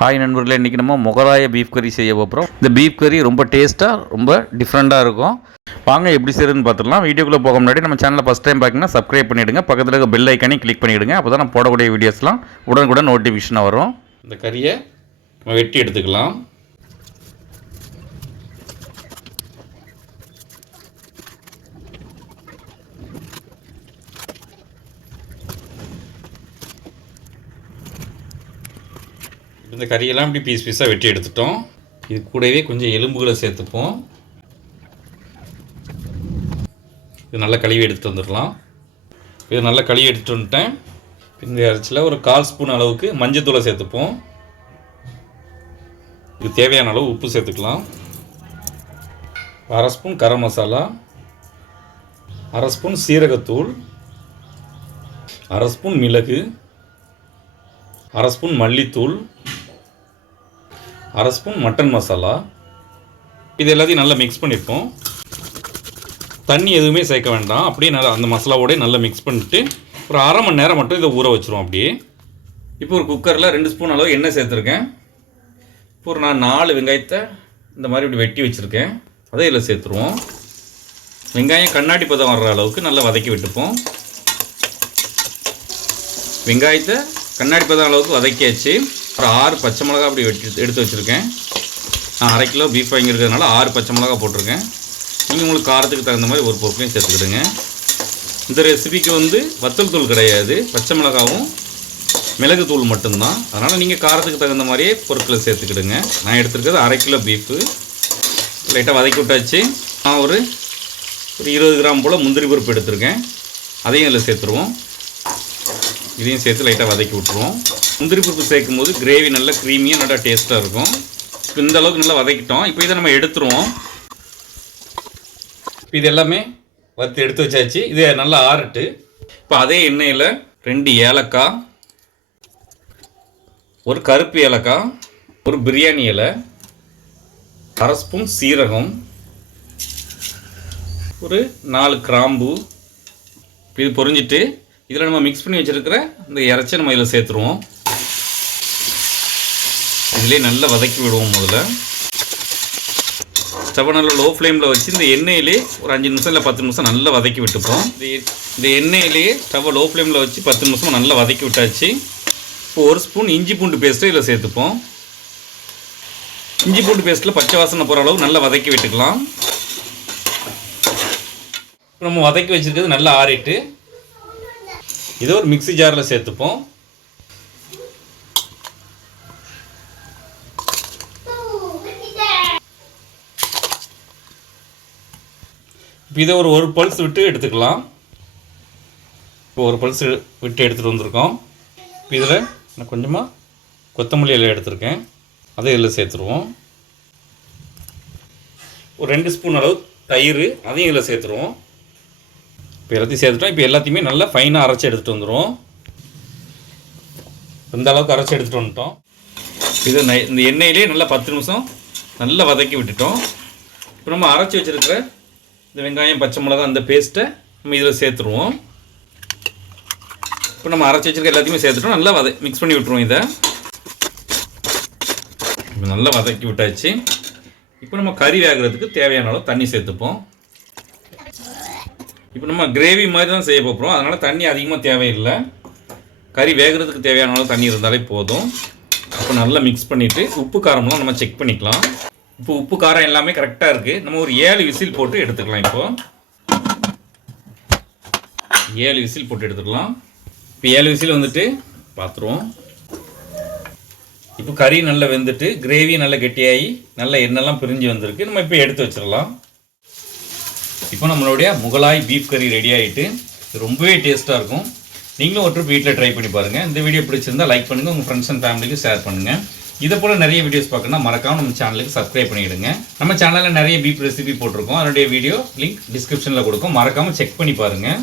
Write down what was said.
Hi நண்பர்களே இன்றைக்கி நம்ம முகலாய பீஃப் கறி செய்ய போகிறோம் இந்த பீஃப் கறி ரொம்ப டேஸ்ட்டாக ரொம்ப டிஃப்ரெண்ட்டாக இருக்கும். வாங்க எப்படி செய்யுதுன்னு பார்த்துடலாம். வீடியோக்குள்ளே போக முன்னாடி நம்ம சேனலை ஃபஸ்ட் டைம் பார்க்கணும்னா சப்ஸ்கிரைப் பண்ணிவிடுங்க பக்கத்தில் இருக்க பெல் ஐக்கானே கிளிக் பண்ணிவிடுங்க அப்போ தான் நம்ம போடக்கூடிய வீடியோஸ்லாம் உடனுக்குடன் நோட்டிஃபிகேஷனாக வரும். இந்த கறியை நம்ம வெட்டி எடுத்துக்கலாம். இந்த கறியெல்லாம் இப்படி பீஸ் பீஸாக வெட்டி எடுத்துட்டோம். இது கூடவே கொஞ்சம் எலும்புகளை சேர்த்துப்போம். இது நல்லா கழுவி எடுத்துகிட்டு வந்துடலாம். இது நல்லா கழுவி எடுத்துகிட்டு வந்துட்டேன். இந்த இறைச்சியில் ஒரு கால் ஸ்பூன் அளவுக்கு மஞ்சத்தூளை சேர்த்துப்போம். இது தேவையான அளவு உப்பு சேர்த்துக்கலாம். அரை ஸ்பூன் கரம் மசாலா. அரை ஸ்பூன் சீரகத்தூள். அரை ஸ்பூன் மிளகு. அரை ஸ்பூன் மல்லித்தூள். அரை ஸ்பூன் மட்டன் மசாலா. இது எல்லாத்தையும் நல்லா மிக்ஸ் பண்ணிப்போம் தண்ணி எதுவுமே சேர்க்க வேண்டாம். அப்படியே நல்லா அந்த மசாலாவோடய நல்லா மிக்ஸ் பண்ணிட்டு ஒரு அரை மணி நேரம் மட்டும் இதை ஊற வச்சுருவோம் அப்படியே. இப்போ ஒரு குக்கரில் ரெண்டு ஸ்பூன் அளவு எண்ணெய் சேர்த்துருக்கேன். இப்போ ஒரு நான் நாலு வெங்காயத்தை இந்த மாதிரி இப்படி வெட்டி வச்சுருக்கேன். அதை இதில் சேர்த்துருவோம். வெங்காயம் கண்ணாடி பதம் வர்ற அளவுக்கு நல்லா வதக்கி விட்டுப்போம். வெங்காயத்தை கண்ணாடி பதம் அளவுக்கு வதக்கியாச்சு. ஒரு ஆறு பச்சை மிளகா அப்படி வெட்டி எடுத்து வச்சுருக்கேன். நான் அரை கிலோ பீஃப் வாங்கியிருக்கிறதுனால ஆறு பச்சை மிளகா போட்டிருக்கேன். நீங்கள் உங்களுக்கு காரத்துக்கு தகுந்த மாதிரி ஒரு பொருட்களையும் சேர்த்துக்கிடுங்க. இந்த ரெசிபிக்கு வந்து வத்தல் தூள் கிடையாது. பச்சை மிளகாவும் மிளகு தூள் மட்டும்தான். அதனால் நீங்கள் காரத்துக்கு தகுந்த மாதிரியே பொருட்களை சேர்த்துக்கிடுங்க. நான் எடுத்துருக்கிறது அரை கிலோ பீஃபு லைட்டாக வதக்கி விட்டாச்சு. நான் ஒரு ஒரு இருபது கிராம் போல் முந்திரி பருப்பு எடுத்திருக்கேன். அதையும் இதில் சேர்த்துருவோம். இதையும் சேர்த்து லைட்டாக வதக்கி விட்ருவோம் முந்திரி பருப்பு சேர்க்கும் போது கிரேவி நல்லா க்ரீமியாக நல்லா டேஸ்ட்டாக இருக்கும். இப்போ இந்த அளவுக்கு நல்லா வதக்கிட்டோம். இப்போ இதை நம்ம எடுத்துருவோம். இப்போ இது எல்லாமே வறுத்து எடுத்து வச்சாச்சு. இது நல்லா ஆறட்டு. இப்போ அதே எண்ணெயில் ரெண்டு ஏலக்காய் ஒரு கருப்பு ஏலக்காய் ஒரு பிரியாணி இலை அரை ஸ்பூன் சீரகம் ஒரு நாலு கிராம்பு. இது பொரிஞ்சிட்டு இதில் நம்ம மிக்ஸ் பண்ணி வச்சுருக்கிற இந்த இறச்சி நம்ம இதில் சேர்த்துருவோம். இதிலே நல்லா வதக்கி விடுவோம் முதல்ல. ஸ்டவ் நல்லா லோ ஃப்ளேமில் வச்சு இந்த எண்ணெயிலே ஒரு அஞ்சு நிமிஷம் இல்லை பத்து நிமிஷம் நல்லா வதக்கி விட்டுப்போம். இந்த எண்ணெயிலேயே ஸ்டவ்வை லோ ஃப்ளேமில் வச்சு பத்து நிமிஷம் நல்லா வதக்கி விட்டாச்சு. இப்போ ஒரு ஸ்பூன் இஞ்சி பூண்டு பேஸ்ட்டு இதில் சேர்த்துப்போம். இஞ்சி பூண்டு பேஸ்ட்டில் பச்சை வாசனை போகிற அளவு நல்லா வதக்கி விட்டுக்கலாம். நம்ம வதக்கி வச்சுருக்கிறது நல்லா ஆறிட்டு இதை ஒரு மிக்ஸி ஜாரில் சேர்த்துப்போம். இப்போ இதை ஒரு ஒரு பல்ஸ் விட்டு எடுத்துக்கலாம். இப்போ ஒரு பல்ஸ் விட்டு எடுத்துகிட்டு வந்திருக்கோம். இப்போ இதில் நான் கொஞ்சமாக கொத்தமல்லி இலை எடுத்திருக்கேன். அதை இதில் சேர்த்துருவோம். ஒரு ரெண்டு ஸ்பூன் அளவு தயிர் அதையும் இதில் சேர்த்துருவோம். இப்போ எல்லாத்தையும் சேர்த்துட்டோம். இப்போ எல்லாத்தையுமே நல்லா ஃபைனாக அரைச்சி எடுத்துகிட்டு வந்துடுவோம் இந்த அளவுக்கு அரைச்சி எடுத்துகிட்டு வந்துட்டோம். இது இந்த எண்ணெயிலே நல்லா பத்து நிமிஷம் நல்லா வதக்கி விட்டுட்டோம். இப்போ நம்ம அரைச்சி வச்சுருக்கிற இந்த வெங்காயம் பச்சை மிளகா அந்த பேஸ்ட்டை நம்ம இதில் சேர்த்துருவோம். இப்போ நம்ம அரைச்சி வச்சுருக்க எல்லாத்தையுமே சேர்த்துட்டோம். நல்லா வத மிக்ஸ் பண்ணி விட்டுருவோம் இதை. இப்போ நல்லா வதக்கி விட்டாச்சு. இப்போ நம்ம கறி வேகிறதுக்கு தேவையான அளவு தண்ணி சேர்த்துப்போம். இப்போ நம்ம கிரேவி மாதிரி தான் செய்ய போகிறோம் அதனால் தண்ணி அதிகமாக தேவையில்லை. கறி வேகிறதுக்கு தேவையான அளவு தண்ணி இருந்தாலே போதும். அப்போ நல்லா மிக்ஸ் பண்ணிவிட்டு உப்பு காரம்லாம் நம்ம செக் பண்ணிக்கலாம். இப்போ உப்பு காரம் எல்லாமே கரெக்டாக இருக்குது நம்ம ஒரு ஏழு விசில் போட்டு எடுத்துக்கலாம் இப்போது ஏழு விசில் போட்டு எடுத்துக்கலாம். இப்போ ஏழு விசில் வந்துட்டு பார்த்துருவோம் இப்போ கறி நல்லா வெந்துட்டு கிரேவி நல்லா கெட்டியாகி நல்லா எண்ணெய்லாம் பிரிஞ்சு வந்திருக்கு. நம்ம இப்போ எடுத்து வச்சிடலாம். இப்போ நம்மளுடைய முகலாய் பீஃப் கறி ரெடி ஆகிட்டு ரொம்பவே டேஸ்ட்டாக இருக்கும். நீங்களும் ஒரு ட்ரிப் வீட்டில் ட்ரை பண்ணி பாருங்கள் இந்த வீடியோ பிடிச்சிருந்தா லைக் பண்ணுங்கள் உங்கள் ஃப்ரெண்ட்ஸ் அண்ட் ஃபேமிலிக்கு ஷேர் பண்ணுங்கள் இதை போல் நிறைய வீடியோஸ் பார்க்கணும்னா மறக்காம நம்ம சேனலுக்கு சப்ஸ்கிரைப் பண்ணிவிடுங்க நம்ம சேனலில் நிறைய பீப் ரெசிபி போட்டிருக்கோம். அதனுடைய வீடியோ லிங்க் டிஸ்கிரிப்ஷனில் கொடுக்கும். மறக்காமல் செக் பண்ணி பாருங்கள்